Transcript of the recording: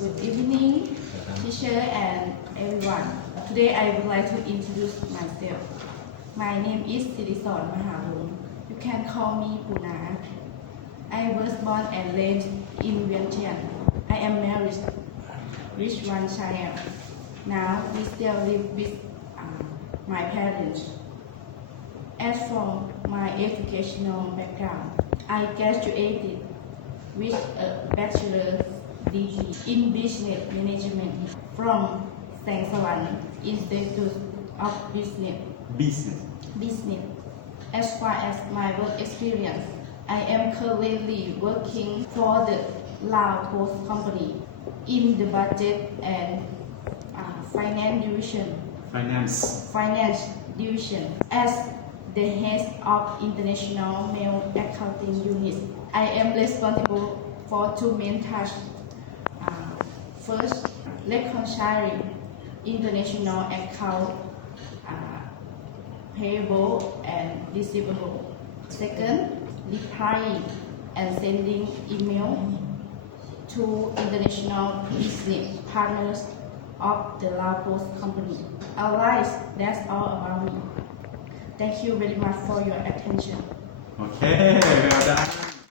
Good evening, teacher and everyone. Today I would like to introduce myself. My name is Sirisorn Maharung. You can call me Puna. I was born and raised in Vientiane. I am married with one child. Now we still live with my parents. As for my educational background, I graduated with a bachelor's degree in business management from Sang Sawan Institute of Business. As far as my work experience, I am currently working for the Lao Post Company in the budget and finance division as the head of international mail accounting unit. I am responsible for two main tasks. First, reconciling international account payable and receivable. Second, replying and sending email to international business partners of the Lao Post Company. Alright, that's all about me. Thank you very much for your attention. Okay, well done.